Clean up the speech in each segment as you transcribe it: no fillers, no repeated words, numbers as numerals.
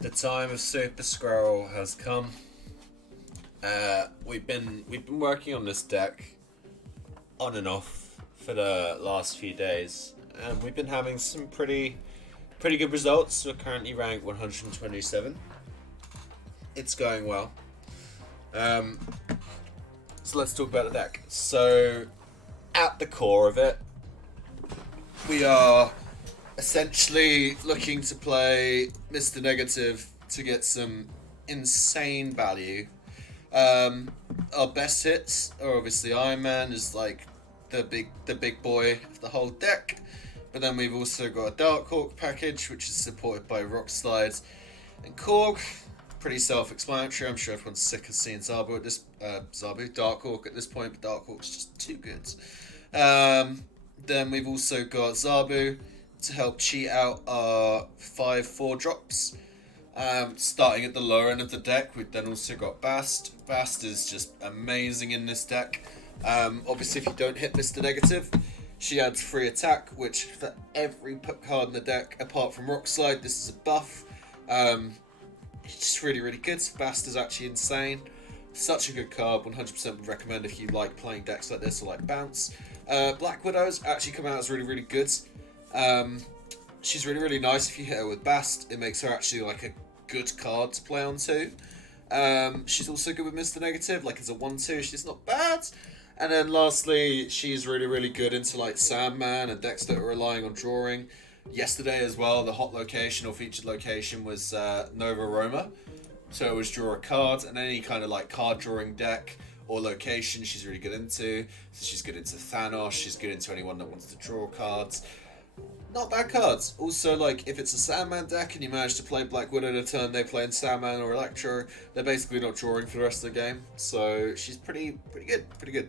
The time of Super Scroll has come. We've been working on this deck on and off for the last few days, and we've been having some pretty good results. We're currently ranked 127. It's going well. Um, so let's talk about the deck. So at the core of it, we are essentially looking to play Mr. Negative to get some insane value. Our best hits are obviously Iron Man is like the big boy of the whole deck, but then we've also got a Dark Hawk package which is supported by Rock Slides and Korg. Pretty self-explanatory. I'm sure everyone's sick of seeing Dark Hawk at this point, but Dark Hawk's just too good. Then we've also got Zabu to help cheat out our 5/4 drops. Starting at the lower end of the deck, we've then also got Bast. Bast is just amazing in this deck. Obviously, if you don't hit Mr. Negative, she adds free attack, which for every card in the deck, apart from Rock Slide, this is a buff. It's just really, really good. Bast is actually insane. Such a good card. 100% would recommend if you like playing decks like this or like Bounce. Black Widow's actually come out as really, really good. She's really, really nice if you hit her with Bast. It makes her actually like a good card to play on too. She's also good with Mr. Negative, like as a 1/2, she's not bad. And then lastly, she's really, really good into like Sandman and decks that are relying on drawing. Yesterday as well, the hot location or featured location was Nova Roma. So it was draw a card, and any kind of like card drawing deck or location she's really good into. So she's good into Thanos, she's good into anyone that wants to draw cards. Not bad cards. Also, like, if it's a Sandman deck and you manage to play Black Widow the turn they play in Sandman or Electro, they're basically not drawing for the rest of the game. So she's pretty good.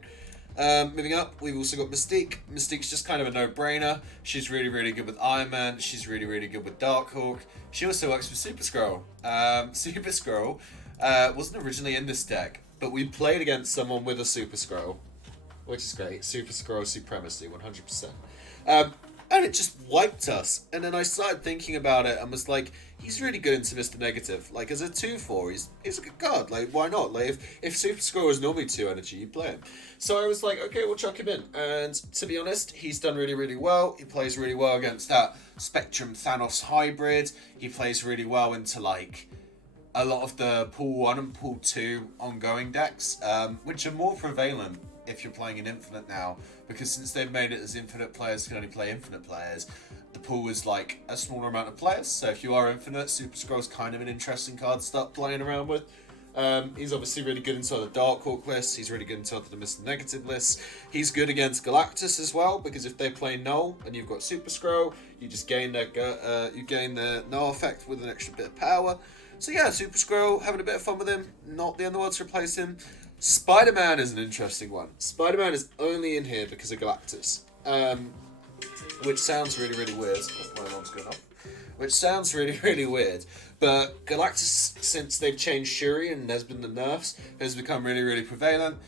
Moving up, we've also got Mystique. Mystique's just kind of a no-brainer. She's really, really good with Iron Man. She's really, really good with Dark Hawk. She also works with Super Scroll. Super Scroll wasn't originally in this deck, but we played against someone with a Super Scroll, which is great. Super Scroll Supremacy, 100%. And it just wiped us. And then I started thinking about it and was like, he's really good into Mr. Negative. Like, as a 2/4, he's a good card. Like, why not? Like, if Super Scroll is normally 2 energy, you play him. So I was like, okay, we'll chuck him in. And to be honest, he's done really, really well. He plays really well against that Spectrum Thanos hybrid. He plays really well into, like, a lot of the Pool 1 and Pool 2 ongoing decks, which are more prevalent if you're playing in Infinite now, because since they've made it as Infinite players can only play Infinite players, the pool is like a smaller amount of players. So if you are Infinite, Super Scroll's kind of an interesting card to start playing around with. He's obviously really good inside the Dark Hawk list. He's really good inside the Mr. Negative list. He's good against Galactus as well, because if they play Null and you've got Super Scroll, you just gain their Null effect with an extra bit of power. So yeah, Super Scroll, having a bit of fun with him. Not the end of the world to replace him. Spider-Man is an interesting one. Spider-Man is only in here because of Galactus, which sounds really, really weird. Oh, my alarm's going off. Which sounds really, really weird. But Galactus, since they've changed Shuri and there's been the nerfs, has become really, really prevalent.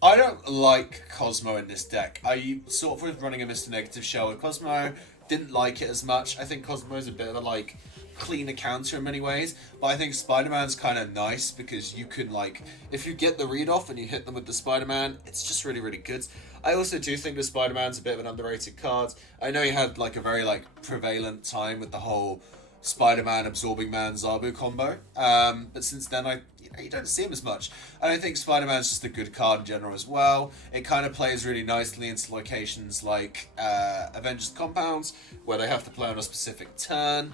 I don't like Cosmo in this deck. I sort of was running a Mr. Negative shell with Cosmo. Didn't like it as much. I think Cosmo is a bit of a, like, cleaner counter in many ways, but I think Spider-Man's kind of nice because you can, like, if you get the read off and you hit them with the Spider-Man, it's just really, really good. I also do think the Spider-Man's a bit of an underrated card. I know he had like a very like prevalent time with the whole Spider-Man absorbing man Zabu combo, but since then you don't see him as much. And I think Spider-Man's just a good card in general as well. It kind of plays really nicely into locations like Avengers Compounds, where they have to play on a specific turn.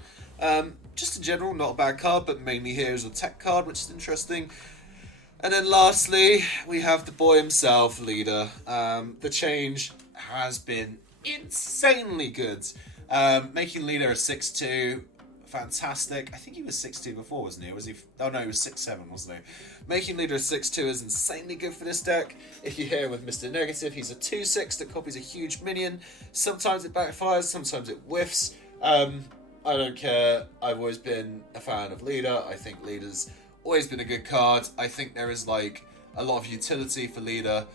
Just in general, not a bad card, but mainly here is a tech card, which is interesting. And then lastly, we have the boy himself, Leader. The change has been insanely good. Making Leader a 6/2, fantastic. I think he was 6/2 before, wasn't he? Was he? Oh no, he was 6/7, wasn't he? Making Leader a 6/2 is insanely good for this deck. If you hear with Mr. Negative, he's a 2/6 that copies a huge minion. Sometimes it backfires, sometimes it whiffs. I don't care. I've always been a fan of Leader. I think Leader's always been a good card. I think there is like a lot of utility for Leader.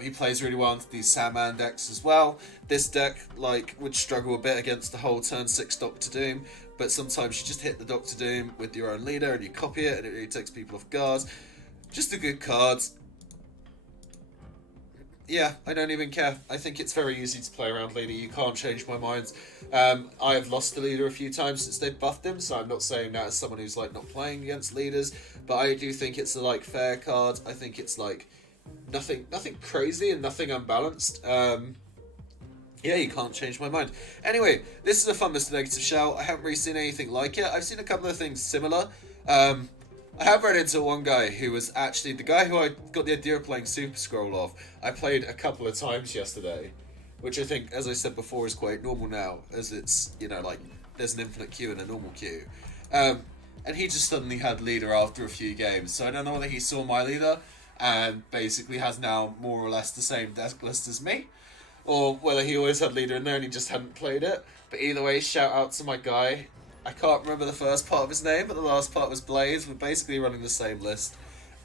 He plays really well into these Sandman decks as well. This deck like would struggle a bit against the whole turn 6 Doctor Doom, but sometimes you just hit the Doctor Doom with your own leader and you copy it and it really takes people off guard. Just a good card. Yeah, I don't even care. I think it's very easy to play around leader. You can't change my mind. I have lost the leader a few times since they've buffed him, so I'm not saying that as someone who's like not playing against leaders, but I do think it's a like fair card. I think it's like nothing crazy and nothing unbalanced. Yeah, you can't change my mind. Anyway, this is a fun Mr. Negative shout. I haven't really seen anything like it. I've seen a couple of things similar. I have run into one guy who was actually the guy who I got the idea of playing Super Scroll off. I played a couple of times yesterday, which I think, as I said before, is quite normal now, as it's, you know, like, there's an infinite queue and a normal queue. And he just suddenly had leader after a few games, so I don't know whether he saw my leader and basically has now more or less the same deck list as me, or whether he always had leader in there and he just hadn't played it. But either way, shout out to my guy. I can't remember the first part of his name, but the last part was Blaze. We're basically running the same list.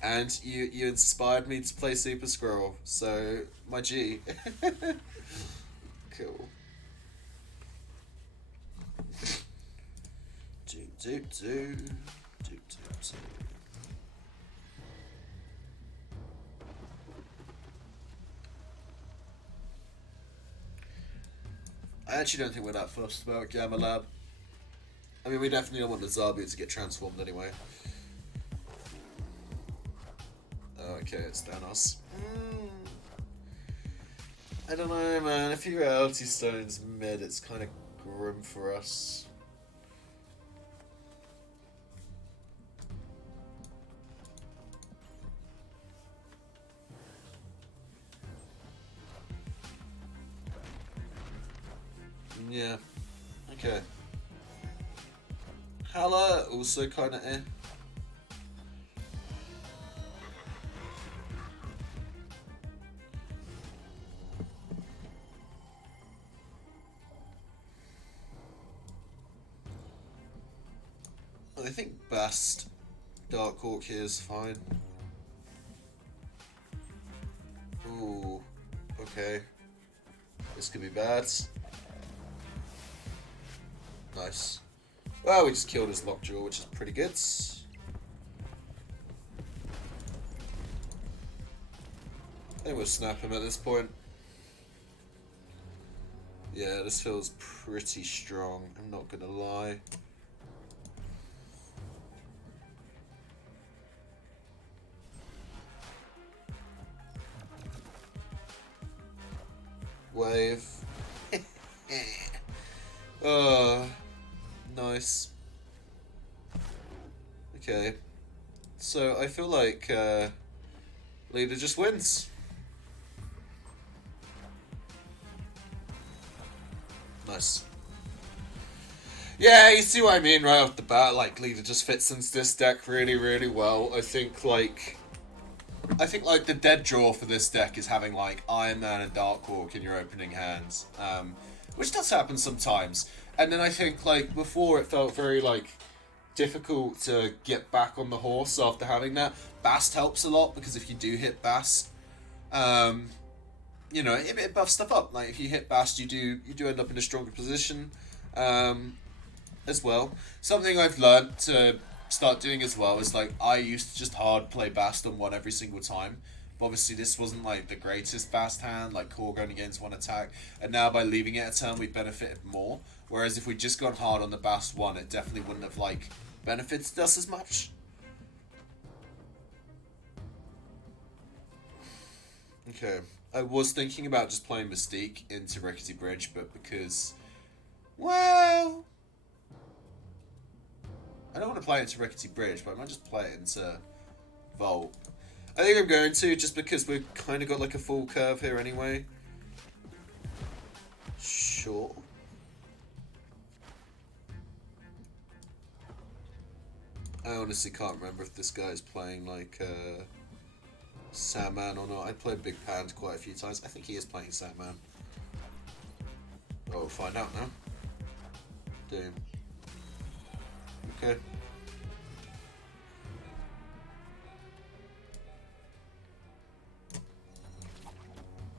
And you inspired me to play Super Scroll. So, my G. Cool. Do. I actually don't think we're that fussed about Gamma Lab. I mean, we definitely don't want the Zabu to get transformed anyway. Oh, okay, it's Thanos. I don't know, man. If you Reality Stones mid, it's kind of grim for us. Yeah. Okay. Hala also kind of eh. I think Bast Dark Hawk here is fine. Ooh, okay. This could be bad. Nice. Well, we just killed his Lockjaw, which is pretty good. I think we'll snap him at this point. Yeah, this feels pretty strong, I'm not gonna lie. Wave. Oh, nice. Okay. So, I feel like leader just wins. Nice. Yeah, you see what I mean right off the bat. Like, leader just fits into this deck really, really well. I think like the dead draw for this deck is having like Iron Man and Dark Hawk in your opening hands, which does happen sometimes. And then I think like before it felt very like difficult to get back on the horse after having that. Bast helps a lot because if you do hit Bast, you know, it buffs stuff up. Like if you hit Bast, you do end up in a stronger position, as well. Something I've learned to start doing as well is like I used to just hard play Bast on one every single time. But obviously this wasn't like the greatest Bast hand, like Korg only gains one attack, and now by leaving it a turn we benefited more. Whereas if we'd just gone hard on the Bast one, it definitely wouldn't have like benefited us as much. Okay. I was thinking about just playing Mystique into Rickety Bridge, but because, well, I don't want to play it into Rickety Bridge, but I might just play it into Volt. I think I'm going to, just because we've kind of got like a full curve here anyway. Sure. I honestly can't remember if this guy's playing like Sandman or not. I played Big Pand quite a few times. I think he is playing Sandman. Oh, we'll find out now. Doom. Okay.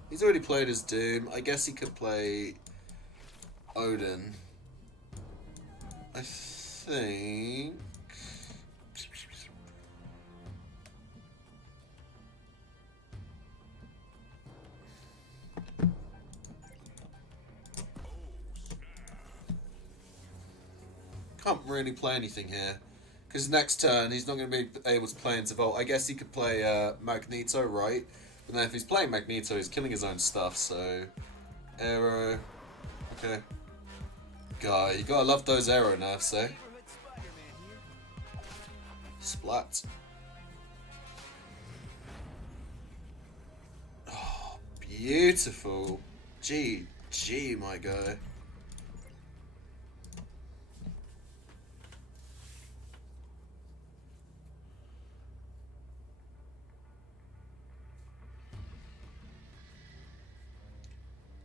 He's already played as Doom. I guess he could play Odin. I think... Can't really play anything here. Because next turn, he's not going to be able to play into Volt. I guess he could play Magneto, right? But then if he's playing Magneto, he's killing his own stuff, so... Arrow... Okay. God, you gotta love those arrow nerfs, eh? Splat. Oh, beautiful. GG, my guy.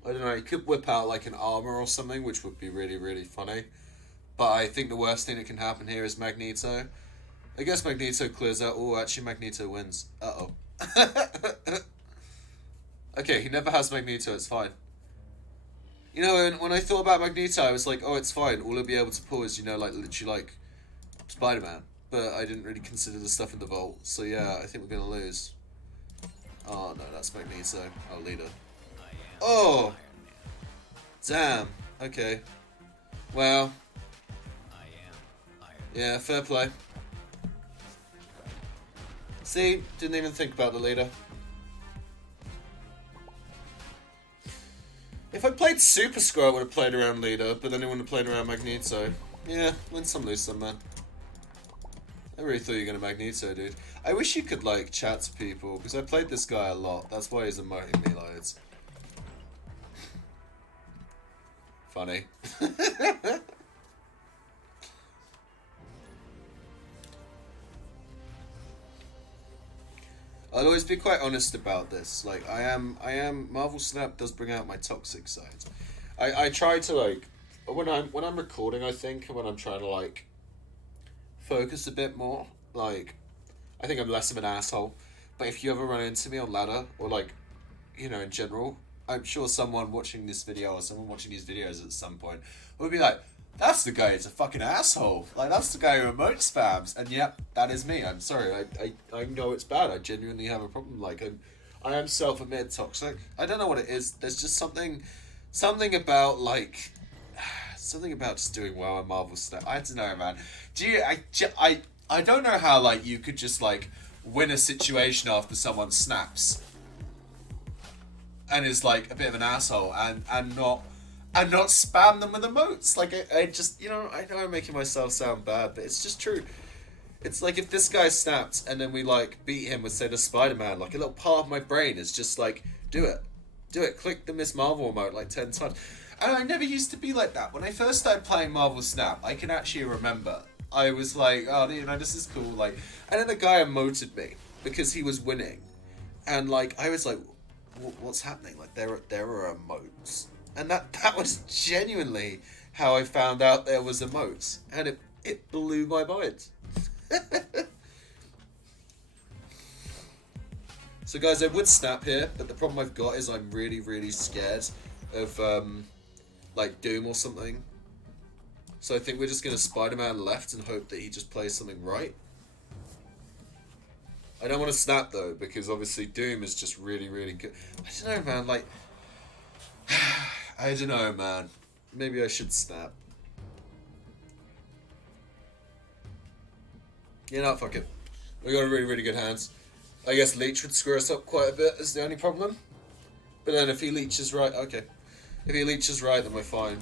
I don't know, he could whip out like an armor or something, which would be really, really funny. But I think the worst thing that can happen here is Magneto. I guess Magneto clears out. Oh, actually, Magneto wins. Uh-oh. Okay, he never has Magneto, it's fine. You know, when I thought about Magneto, I was like, oh, it's fine. All he'll be able to pull is, you know, like, literally, like, Spider-Man. But I didn't really consider the stuff in the vault. So, yeah, I think we're going to lose. Oh, no, that's Magneto. Our leader. Oh! Damn. Okay. Well. Yeah, fair play. See? Didn't even think about the leader. If I played Super Scroll, I would have played around leader, but then I wouldn't have played around Magneto. Yeah, win some, lose some, man. I really thought you were going to Magneto, dude. I wish you could, like, chat to people, because I played this guy a lot. That's why he's emoting me loads. Funny. I'll always be quite honest about this. Like, Marvel Snap does bring out my toxic side. I try to, like, when I'm recording, I think, when I'm trying to, like, focus a bit more, like, I think I'm less of an asshole. But if you ever run into me on ladder, or, like, you know, in general, I'm sure someone watching this video, or someone watching these videos at some point, would be like, that's the guy who's a fucking asshole. Like, that's the guy who emote spams. And yep, that is me. I'm sorry. I know it's bad. I genuinely have a problem. Like, I am self-admitted toxic. I don't know what it is. There's just something about, like, something about just doing well on Marvel Snap. I don't know, man. I don't know how, like, you could just, like, win a situation after someone snaps and is, like, a bit of an asshole and not spam them with emotes. Like, I just, you know, I know I'm making myself sound bad, but it's just true. It's like if this guy snapped and then we, like, beat him with, say, the Spider-Man, like, a little part of my brain is just like, do it. Click the Miss Marvel emote, like, 10 times. And I never used to be like that. When I first started playing Marvel Snap, I can actually remember. I was like, oh, you know, this is cool, like... And then the guy emoted me because he was winning. And, like, I was like, what's happening? Like, there are emotes. And that was genuinely how I found out there was emotes. And it blew my mind. So guys, I would snap here, but the problem I've got is I'm really, really scared of, like, Doom or something. So I think we're just going to Spider-Man left and hope that he just plays something right. I don't want to snap, though, because obviously Doom is just really, really good. I don't know, man, like... I don't know, man. Maybe I should snap. You know, fuck it. We got a really, really good hands. I guess Leech would screw us up quite a bit is the only problem. But then if he leeches right, okay. If he leeches right, then we're fine.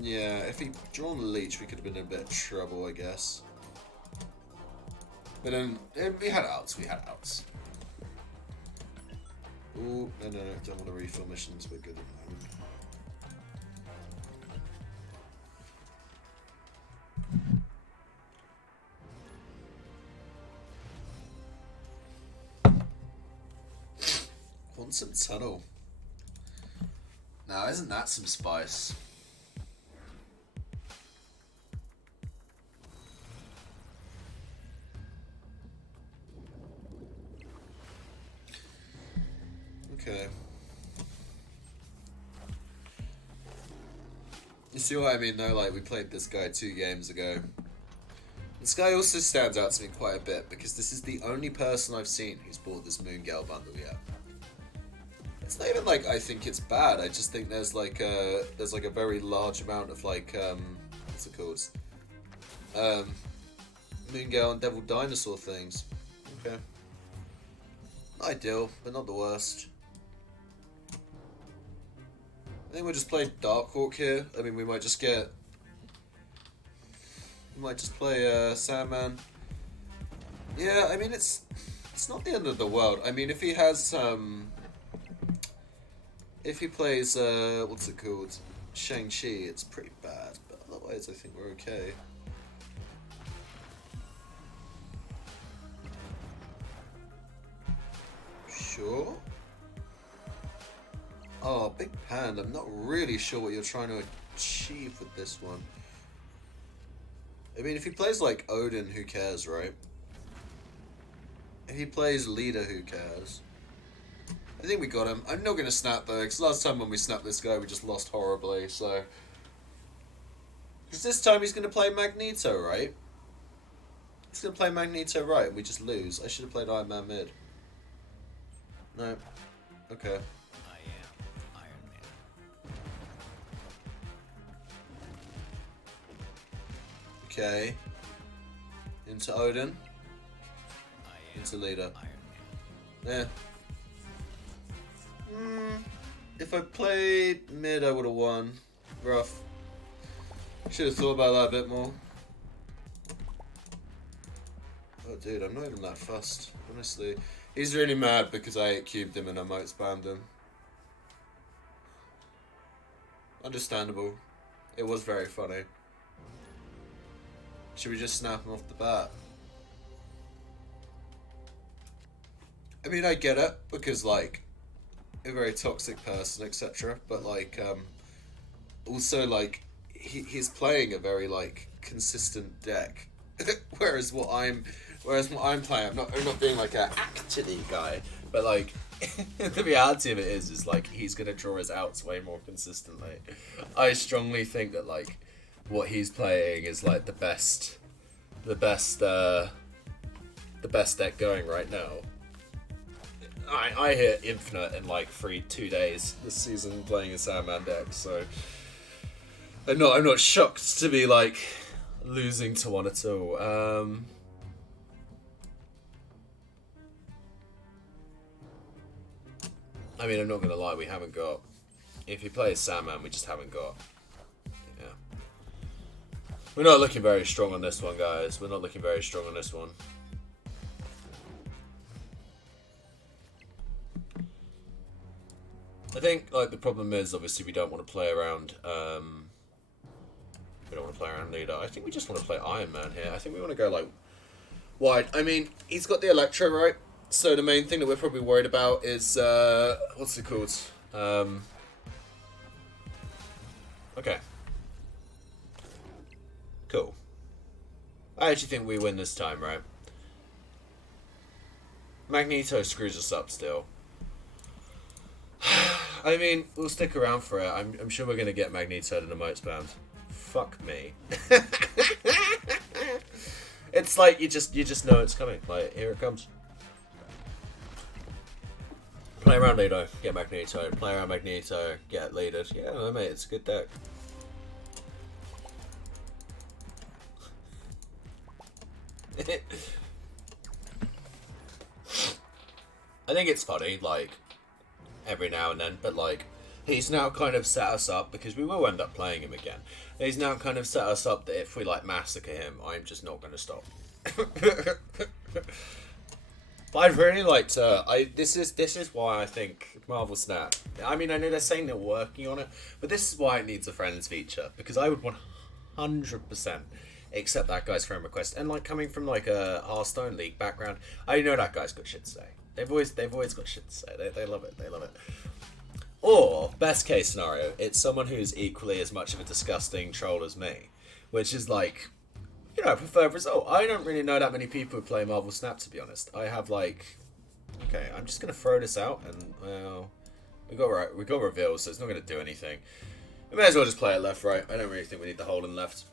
Yeah, if he drawn the leech, we could have been in a bit of trouble, I guess. But then, we had outs, Ooh, no, don't want to refill missions, we're good at the moment. Quantum Tunnel. Now, isn't that some spice? Okay. You see what I mean though? Like, we played this guy 2 games ago. This guy also stands out to me quite a bit because this is the only person I've seen who's bought this Moongale bundle yet. It's not even like I think it's bad. I just think there's like a very large amount of like what's it called? Moongale and Devil Dinosaur things. Okay. Not ideal, but not the worst. I think we'll just play Darkhawk here. I mean, we might just play Sandman. Yeah, I mean, it's not the end of the world. I mean, if he has, if he plays, what's it called? Shang-Chi, it's pretty bad. But otherwise, I think we're okay. Sure. Oh, Big Panda. I'm not really sure what you're trying to achieve with this one. I mean, if he plays like Odin, who cares, right? If he plays Leader, who cares? I think we got him. I'm not going to snap though, because last time when we snapped this guy, we just lost horribly, so... Because this time he's going to play Magneto, right? He's going to play Magneto right, and we just lose. I should have played Iron Man mid. No. Okay. Okay. Into Odin. Into Leader. Yeah. If I played mid, I would have won. Rough. Should have thought about that a bit more. Oh, dude, I'm not even that fussed, honestly. He's really mad because I 8-cubed him and I mote spammed him. Understandable. It was very funny. Should we just snap him off the bat? I mean, I get it, because, like, a very toxic person, etc. But, like, also, like, he's playing a very, like, consistent deck. whereas what I'm playing, I'm not being, like, a actually guy, but, like, the reality of it is, like, he's gonna draw his outs way more consistently. I strongly think that, like, what he's playing is like the best deck going right now. I hit Infinite in like 2 days this season playing a Sandman deck, so I'm not shocked to be like losing to one at all. I mean, I'm not gonna lie, we haven't got. If he plays Sandman, we just haven't got. We're not looking very strong on this one, guys. We're not looking very strong on this one. I think, like, the problem is, obviously, we don't want to play around, we don't want to play around Leader. I think we just want to play Iron Man here. I think we want to go, like, wide. I mean, he's got the Electro, right? So the main thing that we're probably worried about is, what's it called? Okay. Cool. I actually think we win this time, right? Magneto screws us up still. I mean, we'll stick around for it. I'm sure we're going to get Magneto to the mote spams. Fuck me. It's like you just know it's coming. Like, here it comes. Play around Leader, get Magneto. Play around Magneto, get Leader. Yeah, no, mate, it's a good deck. I think it's funny, like, every now and then, but, like, he's now kind of set us up, because we will end up playing him again. He's now kind of set us up that if we, like, massacre him, I'm just not going to stop. But I'd really like to. This is why I think Marvel Snap. I mean, I know they're saying they're working on it, but this is why it needs a friends feature, because I would 100% accept that guy's friend request. And like coming from like a Hearthstone League background, I know that guy's got shit to say. They've always got shit to say. They love it. They love it. Or best case scenario, it's someone who's equally as much of a disgusting troll as me, which is like, you know, preferred result. I don't really know that many people who play Marvel Snap, to be honest. I have like, okay, I'm just gonna throw this out, and well, we got reveals, so it's not gonna do anything. We may as well just play it left-right. I don't really think we need the hold in left.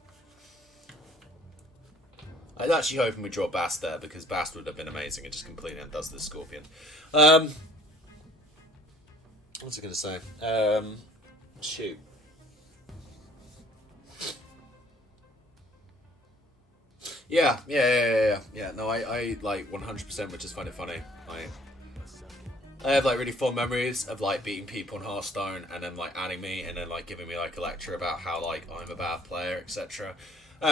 I was actually hoping we draw Bast there, because Bast would have been amazing. It just completely undoes this Scorpion. What was I going to say? Shoot. Yeah. No, I like 100% would just find it funny. I have like really fond memories of like beating people in Hearthstone and then like adding me and then like giving me like a lecture about how like I'm a bad player, etc.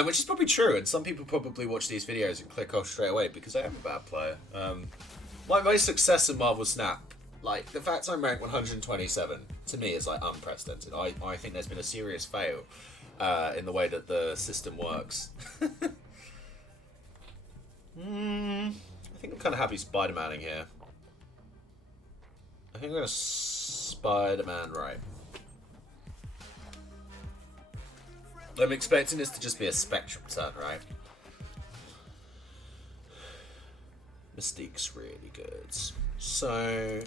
Which is probably true, and some people probably watch these videos and click off straight away because I am a bad player. My success in Marvel Snap, like the fact I'm ranked 127, to me is like unprecedented. I think there's been a serious fail in the way that the system works. I think I'm kind of happy Spider-Maning here. I think I'm going to Spider-Man right. I'm expecting this to just be a Spectrum turn, right? Mystique's really good. So,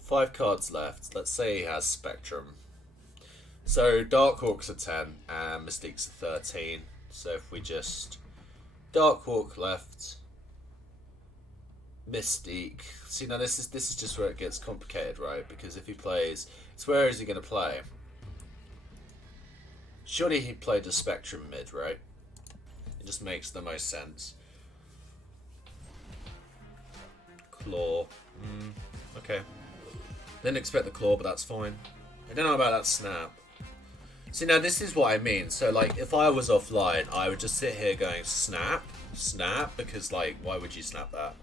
5 cards left. Let's say he has Spectrum. So, Darkhawk's a 10 and Mystique's a 13. So if we just... Darkhawk left... Mystique. See, now this is just where it gets complicated, right? Because if he plays... So where is he going to play? Surely he played the Spectrum mid, right? It just makes the most sense. Claw. Okay. Didn't expect the claw, but that's fine. I don't know about that snap. See, now this is what I mean. So, like, if I was offline, I would just sit here going, snap, snap, because, like, why would you snap that?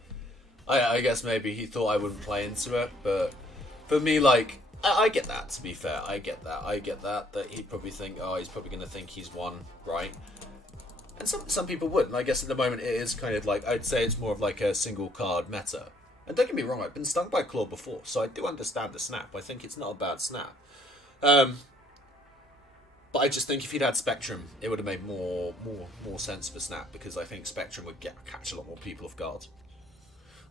I guess maybe he thought I wouldn't play into it, but for me, like, I get that, to be fair. I get that he'd probably think, oh, he's probably going to think he's won, right? And some people would, and I guess at the moment it is kind of like, I'd say it's more of like a single card meta. And don't get me wrong, I've been stung by Claw before, so I do understand the snap. I think it's not a bad snap. But I just think if he'd had Spectrum, it would have made more sense for snap, because I think Spectrum would catch a lot more people off guard.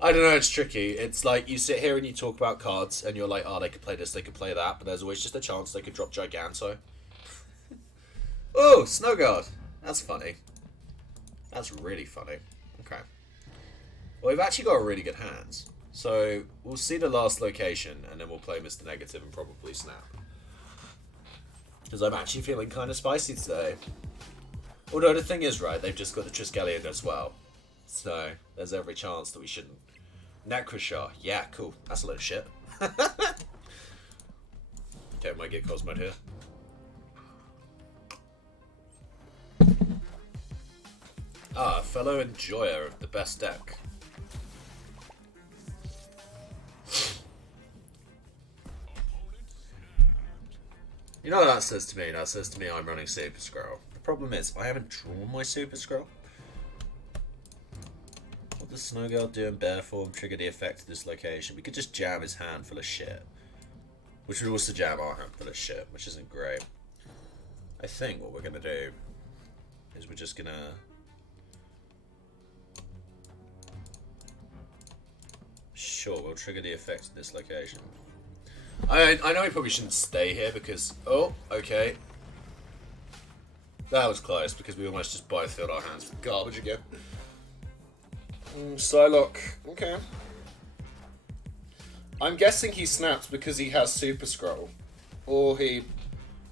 I don't know, it's tricky. It's like you sit here and you talk about cards and you're like, oh, they could play this, they could play that, but there's always just a chance they could drop Giganto. Oh, Snowguard. That's funny. That's really funny. Okay. Well, we've actually got a really good hand. So we'll see the last location and then we'll play Mr. Negative and probably snap. Because I'm actually feeling kind of spicy today. Although the thing is, right, they've just got the Triskelion as well. So there's every chance that we shouldn't. Necroshar. Yeah, cool. That's a load of shit. Okay, might get Cosmode here. Ah, fellow enjoyer of the best deck. You know what that says to me? That says to me I'm running Super Scroll. The problem is, I haven't drawn my Super Scroll. What does Snowgirl do in bear form trigger the effect of this location? We could just jam his hand full of shit. Which would also jam our hand full of shit, which isn't great. I think what we're going to do is we're just going to... Sure, we'll trigger the effect of this location. I know we probably shouldn't stay here because... Oh, okay. That was close because we almost just both filled our hands with garbage again. Psylocke. Okay. I'm guessing he snaps because he has Super Scroll. Or he...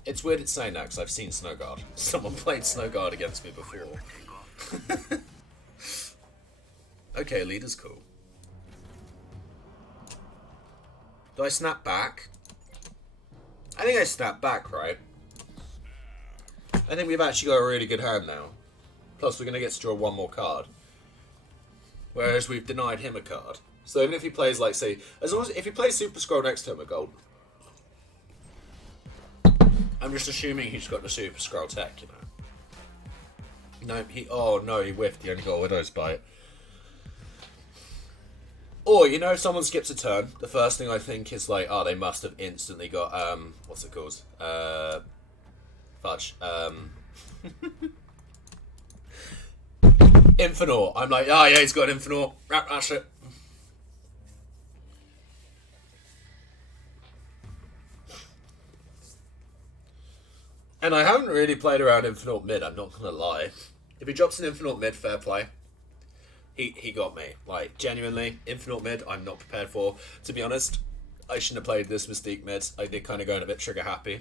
It's weird it's saying that because I've seen Snowguard. Someone played Snowguard against me before. Okay, leader's cool. Do I snap back? I think I snap back, right? I think we've actually got a really good hand now. Plus, we're going to get to draw one more card. Whereas we've denied him a card. So even if he plays, like, say... as long as if he plays Super Scroll next to him, we're golden. I'm just assuming he's got the Super Scroll tech, you know. No, he... Oh, no, he whiffed. He only got a Widow's Bite. Or, you know, if someone skips a turn, the first thing I think is like, oh, they must have instantly got, what's it called? Fudge. Infinor. I'm like, oh yeah, he's got Infinor. That's it. And I haven't really played around Infinite Mid, I'm not gonna lie. If he drops an Infinite Mid, fair play. He got me. Like, genuinely, Infinite Mid, I'm not prepared for. To be honest, I shouldn't have played this Mystique Mid. I did kind of go in a bit trigger happy.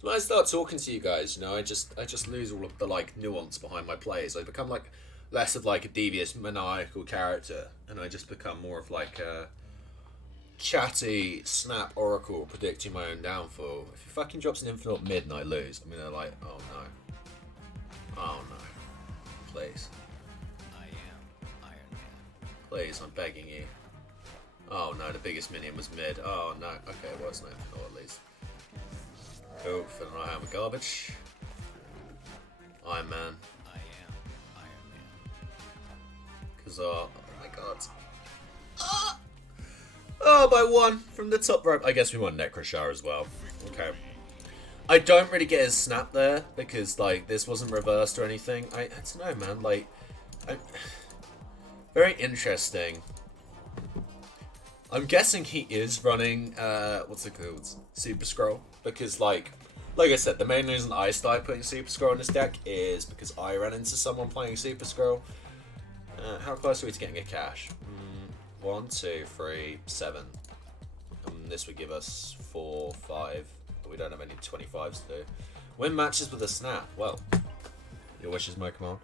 So when I start talking to you guys, I just lose all of the, like, nuance behind my plays. I become, like, less of, like, a devious, maniacal character, and I just become more of, like, a chatty snap oracle predicting my own downfall. If he fucking drops an Infinite Mid and I lose, I'm gonna, like, oh no. Oh no. Please. I am Iron Man. Please, I'm begging you. Oh no, the biggest minion was mid. Oh no. Okay, it was no Infinite at least. Cool, filling our hand with garbage. Iron Man. I am Iron Man. Kazar. Oh my god. Oh, by one from the top rope. I guess we want Necroshar as well. Okay. I don't really get his snap there because, like, this wasn't reversed or anything. I don't know, man. Like, very interesting. I'm guessing he is running, what's it called? Super Scroll. Because, like I said, the main reason I started putting Super Scroll in this deck is because I ran into someone playing Super Scroll. How close are we to getting a cash? 1, 2, 3, 7. And this would give us 4, 5. But we don't have any 25s to do. Win matches with a snap. Well, your wish is my command.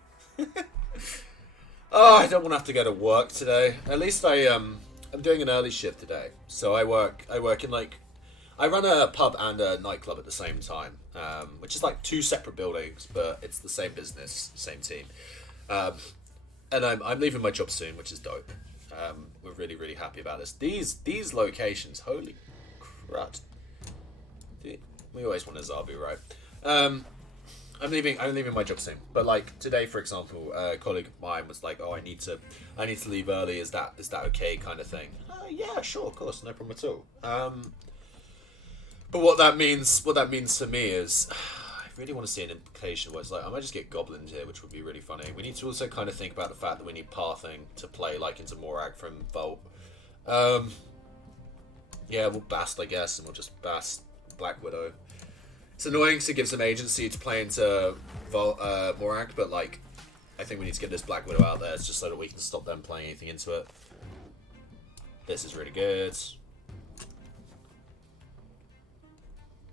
Oh, I don't want to have to go to work today. At least I'm doing an early shift today. So I work in, like, I run a pub and a nightclub at the same time, which is like 2 separate buildings, but it's the same business, same team. And I'm leaving my job soon, which is dope. We're really, really happy about this. These locations, holy crud. We always want a Zabu, right? I'm leaving my job soon. But like today, for example, a colleague of mine was like, "Oh, I need to leave early. Is that okay?" kind of thing. Yeah, sure, of course, no problem at all. But what that means to me is, I really want to see an implication where it's like I might just get goblins here, which would be really funny. We need to also kind of think about the fact that we need pathing to play like into Morag from Volt. Yeah, we'll Bast, I guess, and we'll just Bast Black Widow. It's annoying because it gives them agency to play into Morag, but like, I think we need to get this Black Widow out there just so that we can stop them playing anything into it. This is really good.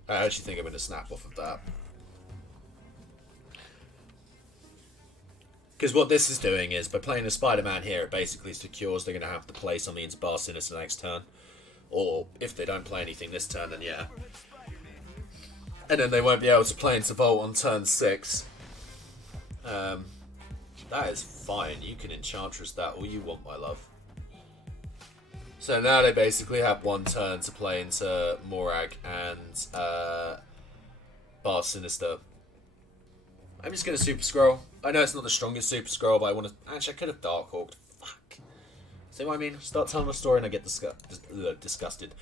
I actually think I'm going to snap off of that. Because what this is doing is, by playing a Spider-Man here, it basically secures they're going to have to play something into Bar Sinister next turn. Or, if they don't play anything this turn, then yeah. And then they won't be able to play into Volt on turn 6. That is fine. You can Enchantress that all you want, my love. So now they basically have 1 turn to play into Morag and Bar Sinister. I'm just going to Super Scroll. I know it's not the strongest Super Scroll, but I want to... Actually, I could have Dark Hawked. Fuck. See what I mean? Start telling a story and I get disgusted.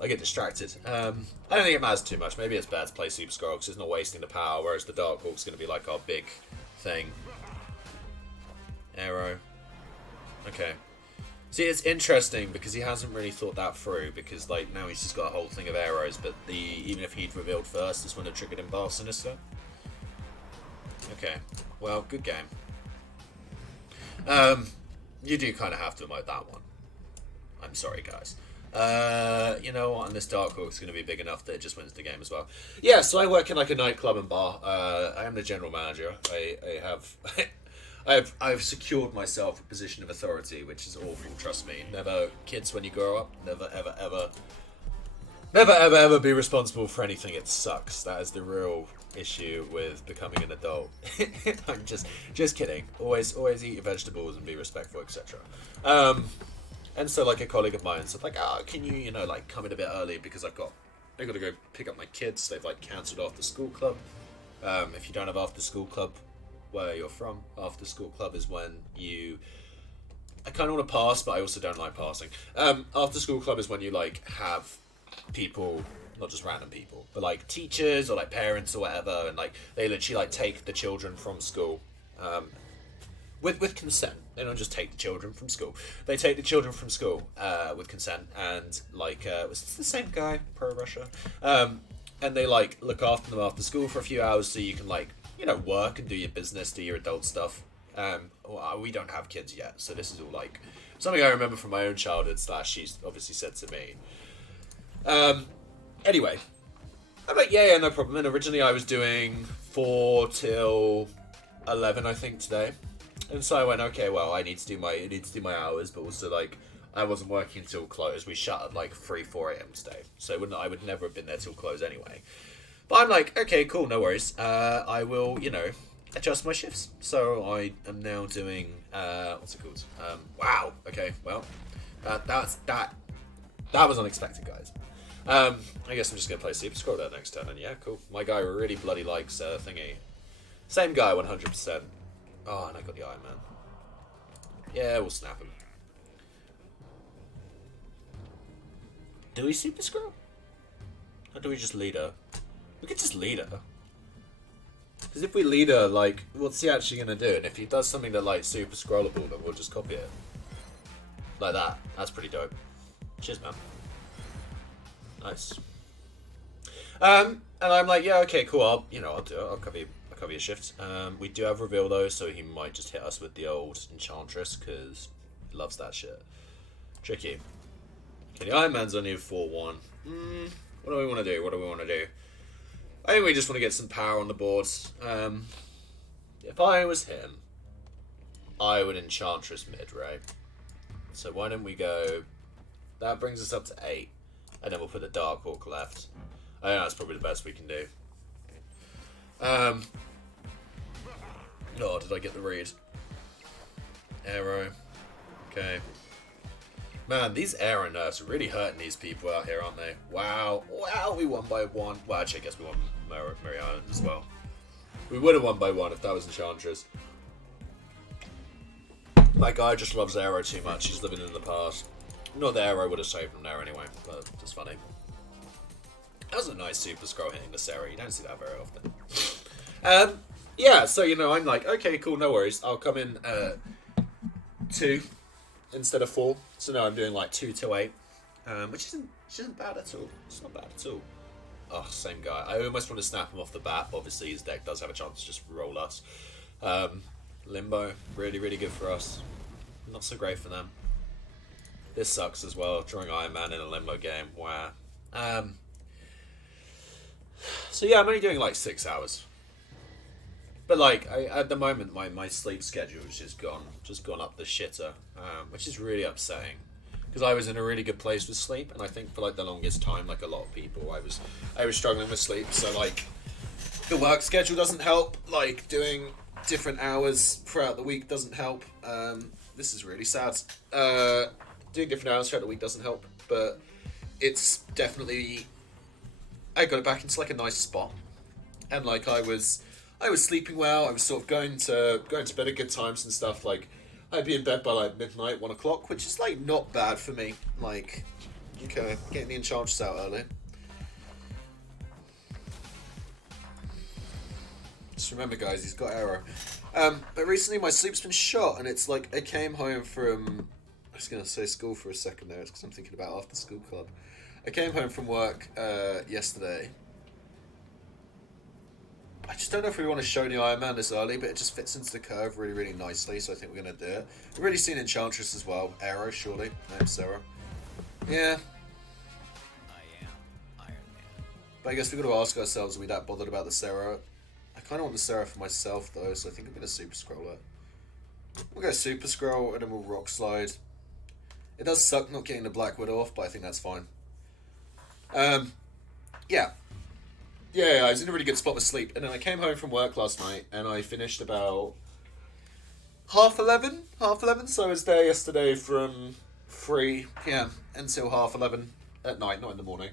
I get distracted. I don't think it matters too much. Maybe it's bad to play Super Scroll because it's not wasting the power, whereas the Dark Hawk's going to be like our big thing. Arrow. Okay. See, it's interesting because he hasn't really thought that through because, like, now he's just got a whole thing of arrows, but even if he'd revealed first, this would have triggered him Bar Sinister. Okay. Well, good game. You do kind of have to emote that one. I'm sorry, guys. You know what? And this Dark Hawk's going to be big enough that it just wins the game as well. Yeah, so I work in like a nightclub and bar. I am the general manager. I have... I've secured myself a position of authority, which is awful, trust me. Never, kids, when you grow up, never, ever be responsible for anything. It sucks. That is the real issue with becoming an adult. I'm just kidding. Always eat your vegetables and be respectful, etc. And so, like, a colleague of mine said, like, can you, like, come in a bit early because I got to go pick up my kids. They've, like, cancelled after school club. If you don't have after school club where you're from, after school club is when I kind of want to pass, but I also don't like passing. After school club is when you, like, have people, not just random people, but, like, teachers or, like, parents or whatever, and, like, they literally, like, take the children from school, with consent. They don't just take the children from school. They take the children from school with consent, and like was this the same guy, pro Russia? And they like look after them after school for a few hours, so you can like work and do your business, do your adult stuff. Well, we don't have kids yet, so this is all like something I remember from my own childhood. / she's obviously said to me. Anyway, I'm like, yeah, no problem. And originally I was doing 4 till 11, I think, today. And so I went, okay, well, I need to do my hours, but also like I wasn't working until close. We shut at like 3-4 a.m. today, so I would never have been there till close anyway. But I'm like, okay, cool, no worries. I will, adjust my shifts. So I am now doing what's it called? Wow. Okay, well, that was unexpected, guys. I guess I'm just gonna play Super Scroll that next turn, and yeah, cool. My guy really bloody likes thingy. Same guy, 100%. Oh, and I got the Iron Man. Yeah, we'll snap him. Do we Super Scroll? Or do we just lead her? We could just lead her. Because if we lead her, like, what's he actually going to do? And if he does something that, like, super scrollable, then we'll just copy it. Like that. That's pretty dope. Cheers, man. Nice. And I'm like, yeah, okay, cool. I'll do it. I'll cover your shifts. We do have reveal, though, so he might just hit us with the old Enchantress, because he loves that shit. Tricky. Okay, the Iron Man's only a 4-1. What do we want to do? I think we just want to get some power on the board. If I was him, I would Enchantress mid, right? So why don't we go... That brings us up to 8. And then we'll put the Dark Hawk left. I think that's probably the best we can do. Oh, did I get the read? Arrow. Okay. Man, these arrow nerfs are really hurting these people out here, aren't they? Wow, we won by 1. Well, actually, I guess we won Mary Island as well. We would have won by 1 if that was Enchantress. My guy just loves arrow too much. He's living in the past. Not that arrow would have saved him there anyway, but just funny. That was a nice Super Scroll hitting the Sarah. You don't see that very often. Yeah, so, I'm like, okay, cool, no worries. I'll come in 2 instead of 4. So now I'm doing like 2 till 8, which isn't bad at all. It's not bad at all. Oh, same guy. I almost want to snap him off the bat. Obviously, his deck does have a chance to just roll us. Limbo, really, really good for us. Not so great for them. This sucks as well, drawing Iron Man in a Limbo game. Wow. So yeah, I'm only doing like 6 hours. But like, at the moment, my sleep schedule has just gone up the shitter, which is really upsetting. Because I was in a really good place with sleep, and I think for like the longest time, like a lot of people, I was struggling with sleep. So like, the work schedule doesn't help. Like doing different hours throughout the week doesn't help. This is really sad. Doing different hours throughout the week doesn't help, but it's definitely, I got it back into like a nice spot, and like I was sleeping well. I was sort of going to bed at good times and stuff. Like I'd be in bed by like midnight, 1 o'clock, which is like not bad for me. Like, okay, getting the Enchantress out early. Just remember, guys, he's got arrow. But recently my sleep's been shot, and it's like I came home from, I was going to say school for a second there, it's because I'm thinking about after school club. I came home from work yesterday. I just don't know if we want to show the Iron Man this early, but it just fits into the curve really, really nicely, so I think we're going to do it. We've already seen Enchantress as well. Arrow, surely. No, Sarah. Yeah. I am Iron Man. But I guess we've got to ask ourselves, are we that bothered about the Sarah? I kind of want the Sarah for myself, though, so I think I'm going to Super Scroll it. We'll go Super Scroll, and then we'll Rock Slide. It does suck not getting the Black Widow off, but I think that's fine. Yeah. Yeah, I was in a really good spot with sleep, and then I came home from work last night, and I finished about 11:30, so I was there yesterday from 3 p.m. until 11:30 at night, not in the morning.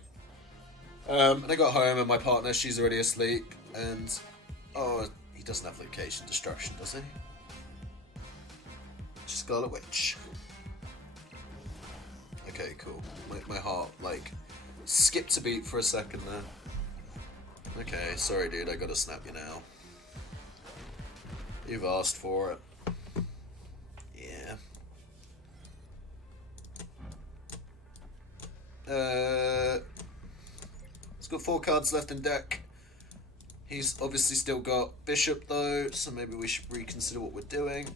And I got home, and my partner, she's already asleep, and, oh, he doesn't have location destruction, does he? Scarlet Witch. Okay, cool. My heart, like, skipped a beat for a second there. Okay, sorry dude, I gotta snap you now. You've asked for it. He's got 4 cards left in deck. He's obviously still got Bishop though, so maybe we should reconsider what we're doing.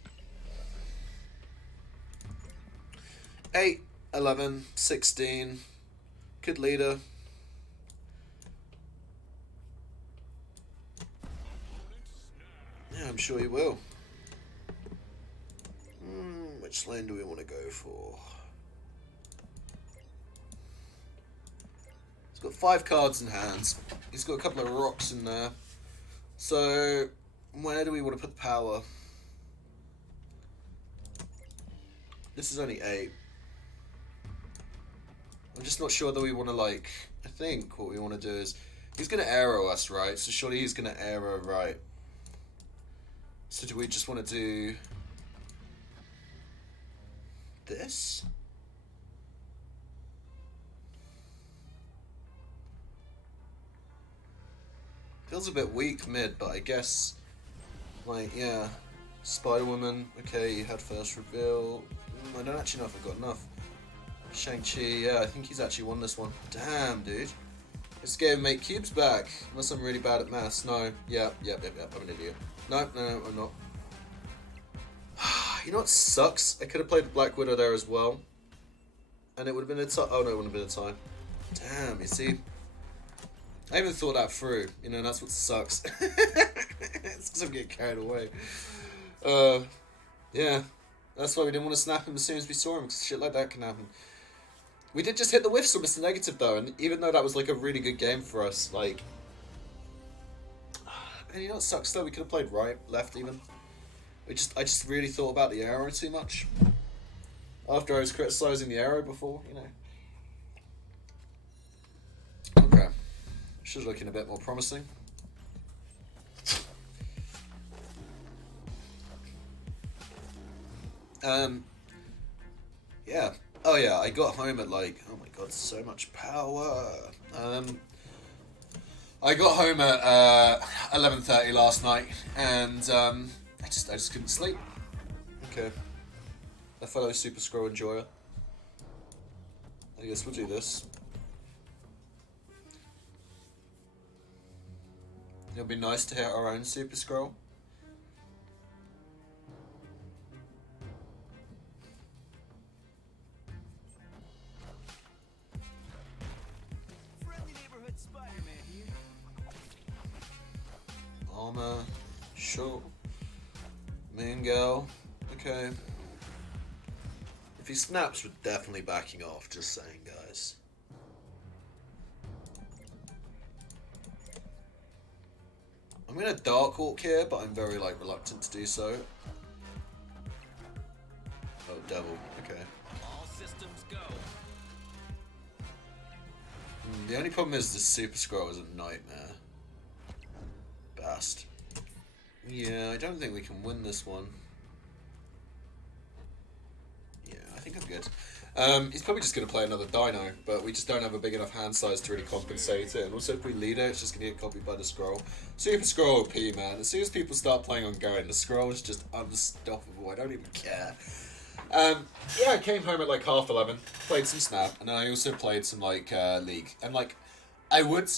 8, 11, 16. Could leader. Yeah, I'm sure he will. Which lane do we want to go for? He's got 5 cards in hand. He's got a couple of rocks in there. So, where do we want to put the power? This is only 8. I'm just not sure that we want to, like... I think what we want to do is... He's going to arrow us, right? So surely he's going to arrow right. So do we just want to do... this? Feels a bit weak mid, but I guess, like, yeah. Spider-Woman, okay, you had first reveal. I don't actually know if I've got enough. Shang-Chi, yeah, I think he's actually won this one. Damn, dude. This game make cubes back. Unless I'm really bad at maths. No, yep, I'm an idiot. No, I'm not. You know what sucks? I could have played Black Widow there as well. And it would have been a tie. Oh no, it wouldn't have been a tie. Damn, you see? I haven't thought that through, you know, that's what sucks. It's because I'm getting carried away. Yeah, that's why we didn't want to snap him as soon as we saw him, because shit like that can happen. We did just hit the whiff, so it's a negative though, and even though that was like a really good game for us, like... And you know what sucks though, we could have played right, left even. I just really thought about the arrow too much. After I was criticising the arrow before, you know. Okay. She's looking a bit more promising. Yeah. Oh yeah, I got home at like, oh my god, so much power. I got home at 11:30 last night, and I just couldn't sleep. Okay. A fellow Super Scroll enjoyer. I guess we'll do this. It'll be nice to hit our own Super Scroll. Friendly neighborhood Spider-Man here. Armor, sure. Main girl, okay. If he snaps, we're definitely backing off, just saying, guys. I'm gonna Dark Walk here, but I'm very, like, reluctant to do so. Oh, Devil, okay. All systems go. The only problem is the Super Scroll is a nightmare. Bast. Yeah, I don't think we can win this one. Yeah, I think I'm good. He's probably just going to play another Dino, but we just don't have a big enough hand size to really compensate it. And also, if we lead it, it's just going to get copied by the Scroll. Super Scroll OP, man. As soon as people start playing on Going, the Scroll is just unstoppable. I don't even care. Yeah, I came home at like 11:30, played some Snap, and then I also played some like League. And like, I would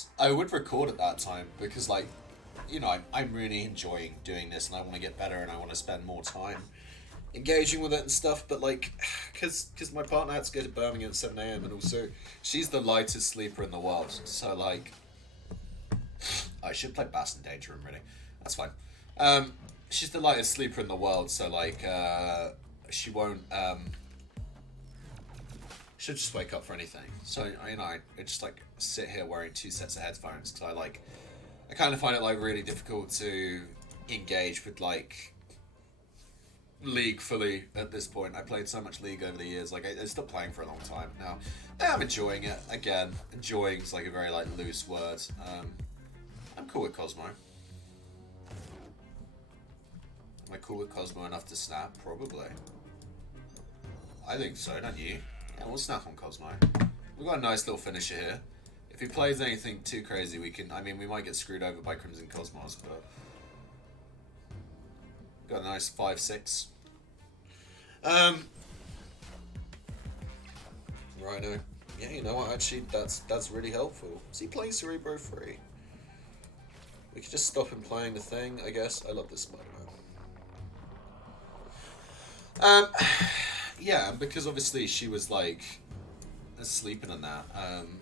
record at that time because like, you know, I'm really enjoying doing this, and I want to get better, and I want to spend more time engaging with it and stuff. But like, because my partner had to go to Birmingham at 7 a.m. and also she's the lightest sleeper in the world, so like, I should play Bass in Danger Room, really. That's fine. She's the lightest sleeper in the world, so like, she won't she'll just wake up for anything. So you know, I just like sit here wearing 2 sets of headphones because I kind of find it like really difficult to engage with like League fully at this point. I played so much League over the years, like I stopped playing for a long time now. I'm enjoying it. Again, enjoying is like a very like loose word. I'm cool with Cosmo. Am I cool with Cosmo enough to snap? Probably. I think so, don't you? Yeah, we'll snap on Cosmo. We've got a nice little finisher here. If he plays anything too crazy, we can... I mean, we might get screwed over by Crimson Cosmos, but... Got a nice 5-6. Rhino. Yeah, you know what? Actually, that's really helpful. Is he playing Cerebro 3? We could just stop him playing the thing, I guess. I love this Spider-Man. Yeah, because obviously she was like sleeping on that. I am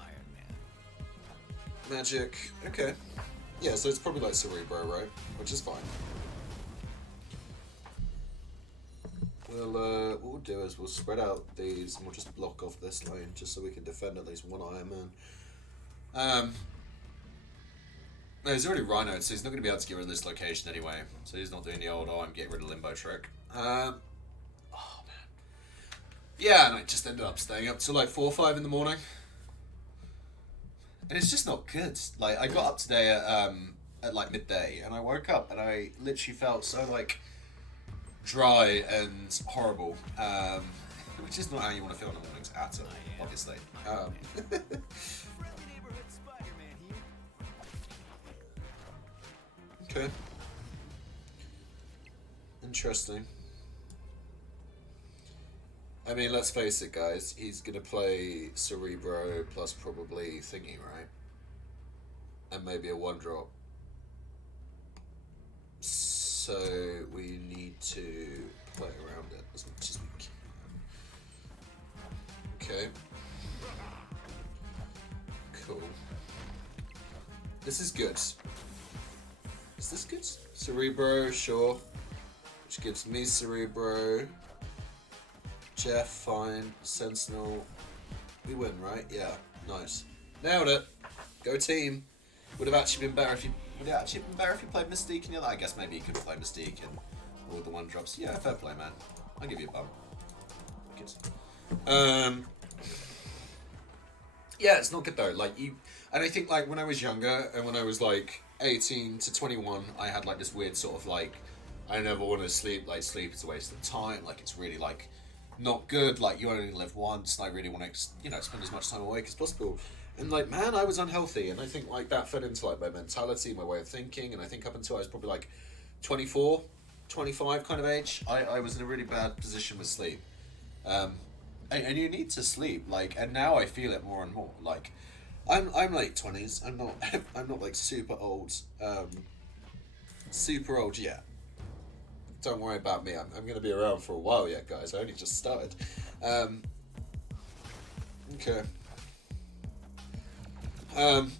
Iron Man. Magic. Okay. Yeah, so it's probably like Cerebro, right? Which is fine. What we'll do is we'll spread out these and we'll just block off this lane just so we can defend at least one Iron Man. No, he's already Rhinoed, so he's not going to be able to get rid of this location anyway. So he's not doing the old, I'm getting rid of Limbo trick. Oh, man. Yeah, and I just ended up staying up till like 4 or 5 in the morning. And it's just not good. Like, I got up today at like midday, and I woke up and I literally felt so like dry and horrible, which is not how you want to feel in the mornings at all, obviously. Friendly neighborhood Spider-Man here. Okay. Interesting. I mean, let's face it, guys. He's gonna play Cerebro plus probably Thingy, right? And maybe a 1-drop. So we need to play around it as much as we can. Okay. Cool. This is good. Is this good? Cerebro, sure. Which gives me Cerebro. Jeff, fine. Sentinel. We win, right? Yeah. Nice. Nailed it. Go team. Would have actually been better if you played Mystique and the other. I guess maybe you could play Mystique and all the 1-drops. Yeah, fair play, man. I'll give you a bump. Good. Yeah, it's not good though. Like and I think like when I was younger and when I was like 18 to 21, I had like this weird sort of like I never want to sleep. Like sleep is a waste of time. Like it's really like not good. Like you only live once, and I really want to spend as much time awake as possible. And like man, I was unhealthy, and I think like that fed into like my mentality, my way of thinking, and I think up until I was probably like 24, 25 kind of age, I was in a really bad position with sleep. And you need to sleep, like, and now I feel it more and more. Like, I'm late 20s. I'm not like super old, yet. Don't worry about me. I'm gonna be around for a while yet, guys. I only just started. Okay. But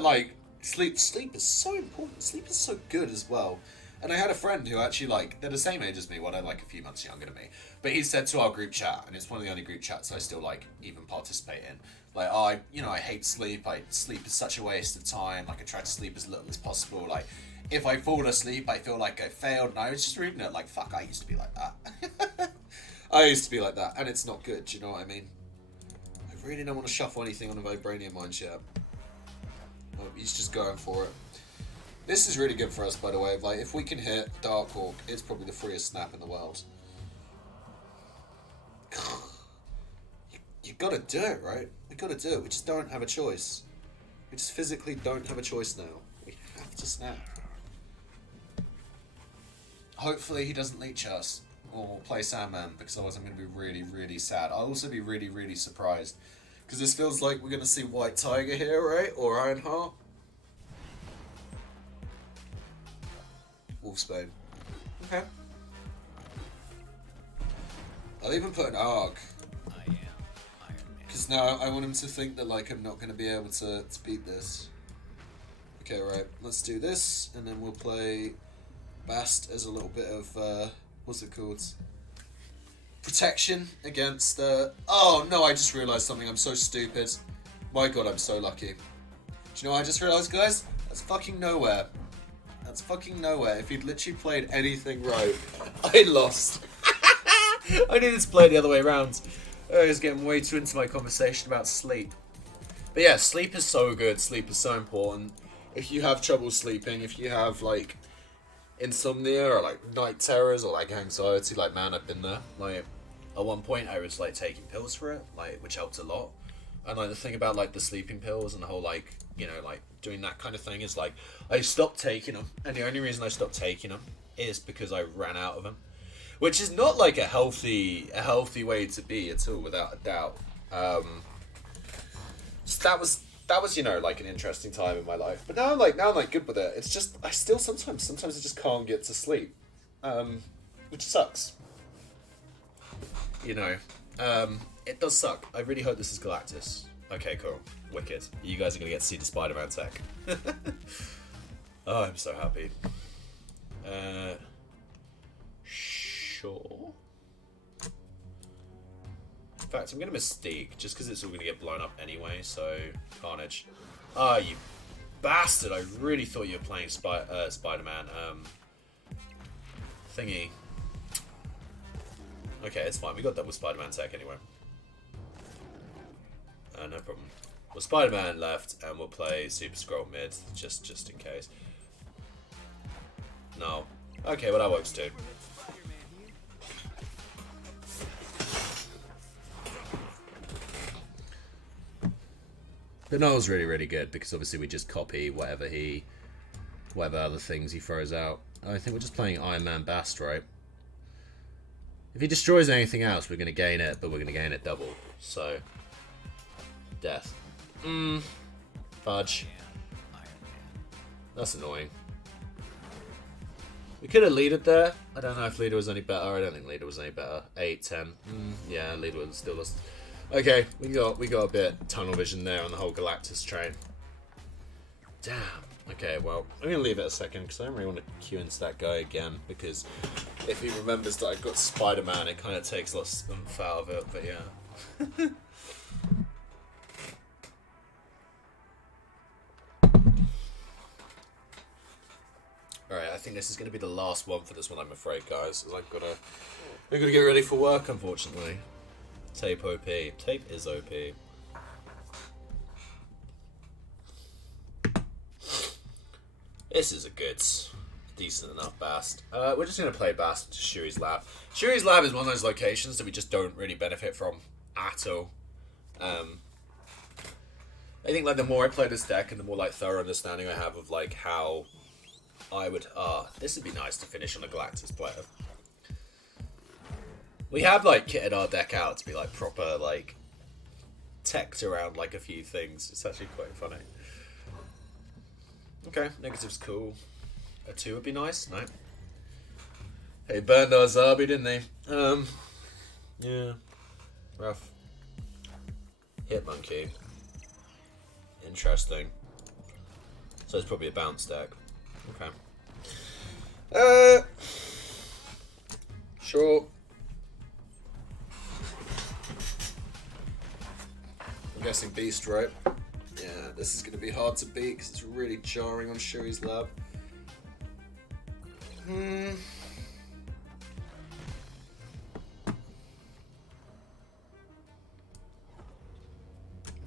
like, sleep is so important. Sleep is so good as well. And I had a friend who actually, like, they're the same age as me, well, they're like a few months younger than me. But he said to our group chat, and it's one of the only group chats I still, like, even participate in. Like, I hate sleep. Sleep is such a waste of time. Like, I try to sleep as little as possible. Like, if I fall asleep, I feel like I failed. And I was just reading it, like, fuck, I used to be like that. I used to be like that, and it's not good, do you know what I mean? I really don't want to shuffle anything on a Vibranium Mines yet. Oh, he's just going for it. This is really good for us, by the way. Like, if we can hit Darkhawk, it's probably the freest snap in the world. You gotta do it, right? We gotta do it. We just don't have a choice. We just physically don't have a choice now. We have to snap. Hopefully he doesn't leech us or play Sandman, because otherwise I'm going to be really, really sad. I'll also be really, really surprised, because this feels like we're going to see White Tiger here, right? Or Ironheart. Wolfsbane. Okay. I'll even put an ARG. I am Iron Man. Because now I want him to think that, like, I'm not going to be able to beat this. Okay, right. Let's do this, and then we'll play Bast as a little bit of, what's it called? Protection against, oh, no, I just realised something. I'm so stupid. My god, I'm so lucky. Do you know what I just realised, guys? That's fucking nowhere. That's fucking nowhere. If he'd literally played anything right, I lost. I needed to play it the other way around. I was getting way too into my conversation about sleep. But yeah, sleep is so good. Sleep is so important. If you have trouble sleeping, if you have, like, insomnia or, like, night terrors or, like, anxiety, like, man, I've been there. Like, at one point, I was, like, taking pills for it, like, which helped a lot. And, like, the thing about, like, the sleeping pills and the whole, like, you know, like, doing that kind of thing is, like, I stopped taking them. And the only reason I stopped taking them is because I ran out of them. which is not like a healthy way to be at all, without a doubt. So that was like an interesting time in my life. But now I'm like good with it. It's just I still sometimes I just can't get to sleep, which sucks. It does suck. I really hope this is Galactus. Okay, cool, wicked. You guys are gonna get to see the Spider-Man tech. Oh, I'm so happy. Sure. In fact, I'm gonna Mystique, just because it's all gonna get blown up anyway, so Carnage. Ah, you bastard! I really thought you were playing Spider-Man. Thingy. Okay, it's fine. We got double Spider-Man tech anyway. No problem. Well, Spider-Man left, and we'll play Super Scroll mid, just in case. No. Okay, well that works too. But Noel's really, really good because obviously we just copy whatever other things he throws out. I think we're just playing Iron Man Bast, right? If he destroys anything else, we're going to gain it, but we're going to gain it double. So, death. Fudge. That's annoying. We could have leaded there. I don't know if leader was any better. I don't think leader was any better. 8, 10. Yeah, leader was still lost. Okay, we got a bit tunnel vision there on the whole Galactus train. Damn. Okay, well, I'm gonna leave it a second because I don't really want to queue into that guy again, because if he remembers that I've got Spider-Man, it kind of takes lots of oomph out of it. But yeah. Alright, I think this is going to be the last one for this one, I'm afraid, guys. I've got to get ready for work, unfortunately. Tape OP. Tape is OP. This is a good, decent enough Bast. We're just going to play Bast to Shuri's Lab. Shuri's Lab is one of those locations that we just don't really benefit from at all. I think the more I play this deck and the more thorough understanding I have of how I would... this would be nice to finish on a Galactus player. We have kitted our deck out to be proper teched around a few things. It's actually quite funny. Okay, negative's cool. A 2 would be nice. No. He burned our Zabi, didn't he? Yeah. Rough. Hit monkey. Interesting. So it's probably a bounce deck. Okay. Sure. I'm guessing Beast, right? Yeah, this is going to be hard to beat because it's really jarring on Shuri's Lab.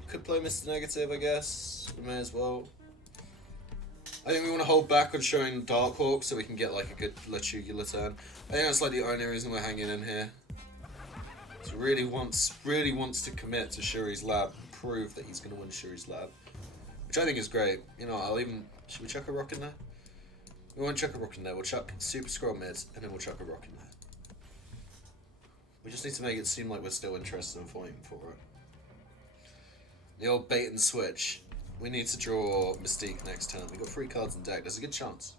Could play Mr. Negative, I guess. We may as well. I think we want to hold back on showing Darkhawk so we can get a good Lechugula turn. I think that's the only reason we're hanging in here. He really wants to commit to Shuri's Lab and prove that he's going to win Shuri's Lab, which I think is great. Should we chuck a rock in there? We won't chuck a rock in there. We'll chuck Super Scroll mid, and then we'll chuck a rock in there. We just need to make it seem like we're still interested in fighting for it. The old bait and switch. We need to draw Mystique next turn. We've got 3 cards in deck. There's a good chance.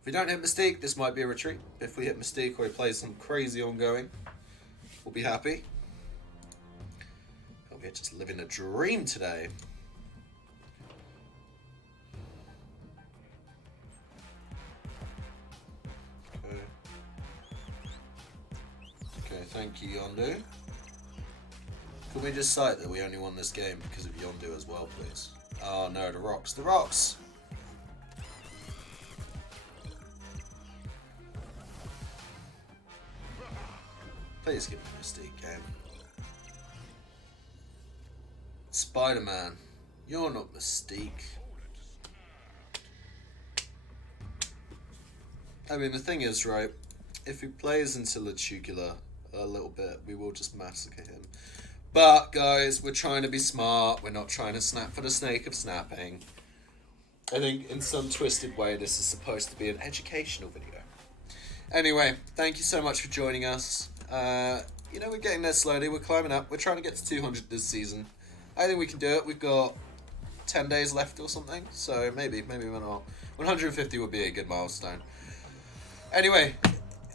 If we don't hit Mystique, this might be a retreat. If we hit Mystique or he plays some crazy ongoing, we'll be happy. Oh, we're just living a dream today. Okay, thank you, Yondu. Can we just cite that we only won this game because of Yondu as well, please? Oh no, the rocks. The rocks! Please give me a Mystique game. Spider-Man, you're not Mystique. I mean, the thing is, right, if he plays into Lechugula a little bit, we will just massacre him. But, guys, we're trying to be smart. We're not trying to snap for the sake of snapping. I think in some twisted way, this is supposed to be an educational video. Anyway, thank you so much for joining us. We're getting there slowly. We're climbing up. We're trying to get to 200 this season. I think we can do it. We've got 10 days left or something. So maybe we're not. 150 would be a good milestone. Anyway,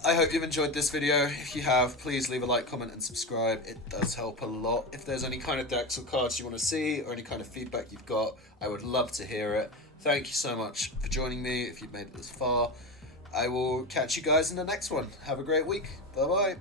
I hope you've enjoyed this video. If you have, please leave a like, comment, and subscribe. It does help a lot. If there's any kind of decks or cards you want to see, or any kind of feedback you've got, I would love to hear it. Thank you so much for joining me, if you've made it this far. I will catch you guys in the next one. Have a great week. Bye-bye.